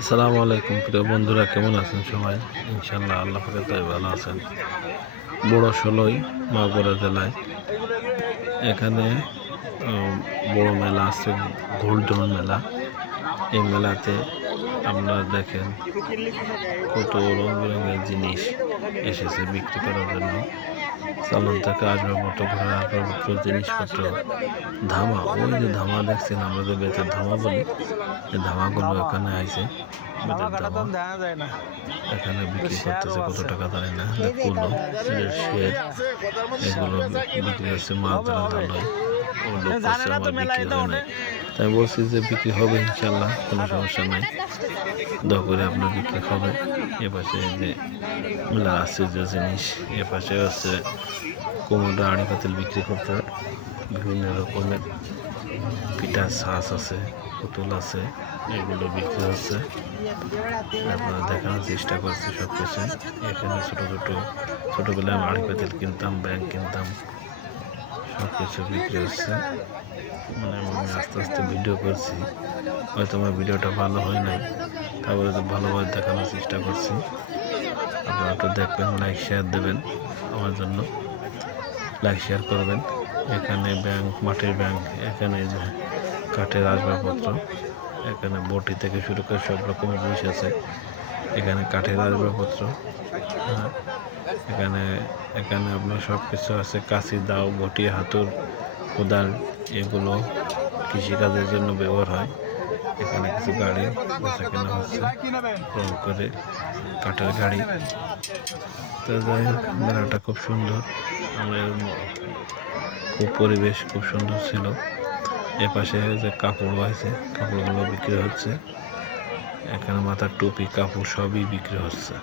আসসালামু আলাইকুম প্রিয় বন্ধুরা, কেমন আছেন সবাই? ইনশাল্লাহ আল্লাহ পাকের দয়ায় ভালো আছেন। বড় ষোলোই মাগুরা জেলায় এখানে বড় মেলা আছে, গোল্ডন মেলা। এই মেলাতে আপনারা দেখেন কত রং বেরঙের জিনিস এসেছে বিক্রি করার জন্য। সালন থেকে আসবাবপত্র, ঘরের আসবাবপত্র, জিনিসপত্র, ধামা, ওই যে ধামা দেখছেন, আমরা যে বেতের ধামা বলি, এই ধামাগুলো এখানে আইছে। বেতের ধামা এখানে বিক্রি করতেছে, কত টাকা জানি না। কুলো, শের, এগুলো বিক্রি হচ্ছে। মাছ ধরা জালয়, ও লোক করছে, আমার বিক্রি হয় নাই। তাই বলছি যে বিক্রি হবে ইনশাল্লাহ, কোনো সমস্যা নাই, দয়া করে আপনার বিক্রি হবে। এ পাশে যে মেলা আশ্চর্য জিনিস, এ পাশে হচ্ছে কোমোডা আড়ি পাতিল বিক্রি করতে, বিভিন্ন রকমের পিঠা ছাঁচ আছে, পুতুল আছে, এগুলো বিক্রি হচ্ছে। আপনারা দেখানোর চেষ্টা করছি সব কিছু। এখানে ছোটোবেলায় আমি আড়ি পাতিল কিনতাম, ব্যাগ কিনতাম, সব কিছু বিক্রি হচ্ছে। মানে আমি আস্তে আস্তে ভিডিও করছি, হয়তো আমার ভিডিওটা ভালো হয় নাই, তারপরে তো ভালোভাবে দেখানোর চেষ্টা করছি। আপনারা একটু দেখবেন, লাইক শেয়ার দেবেন, আমার জন্য লাইক শেয়ার করবেন। এখানে ব্যাংক, মাটির ব্যাংক, এখানে যে কাঠের আসবাবপত্র, এখানে বটি থেকে শুরু করে সব রকমের জিনিস আছে। এখানে কাঠের আসবাবপত্র, এখানে এখানে আপনার সব কিছু আছে। কাঁচি, দাও, বটি, হাতুড়, কোদাল, এগুলো কৃষিকাজের জন্য ব্যবহার হয়। এখানে কিছু গাড়ি বেচা কেনা হচ্ছে, রং করে কাঠের গাড়ি। তো যাই হোক, মেলাটা খুব সুন্দর, খুব পরিবেশ খুব সুন্দর ছিল। এপাশে যে কাপড় আছে, কাপড়গুলো বিক্রি হচ্ছে। এখানে মাথার টুপি, কাপড় সবই বিক্রি হচ্ছে।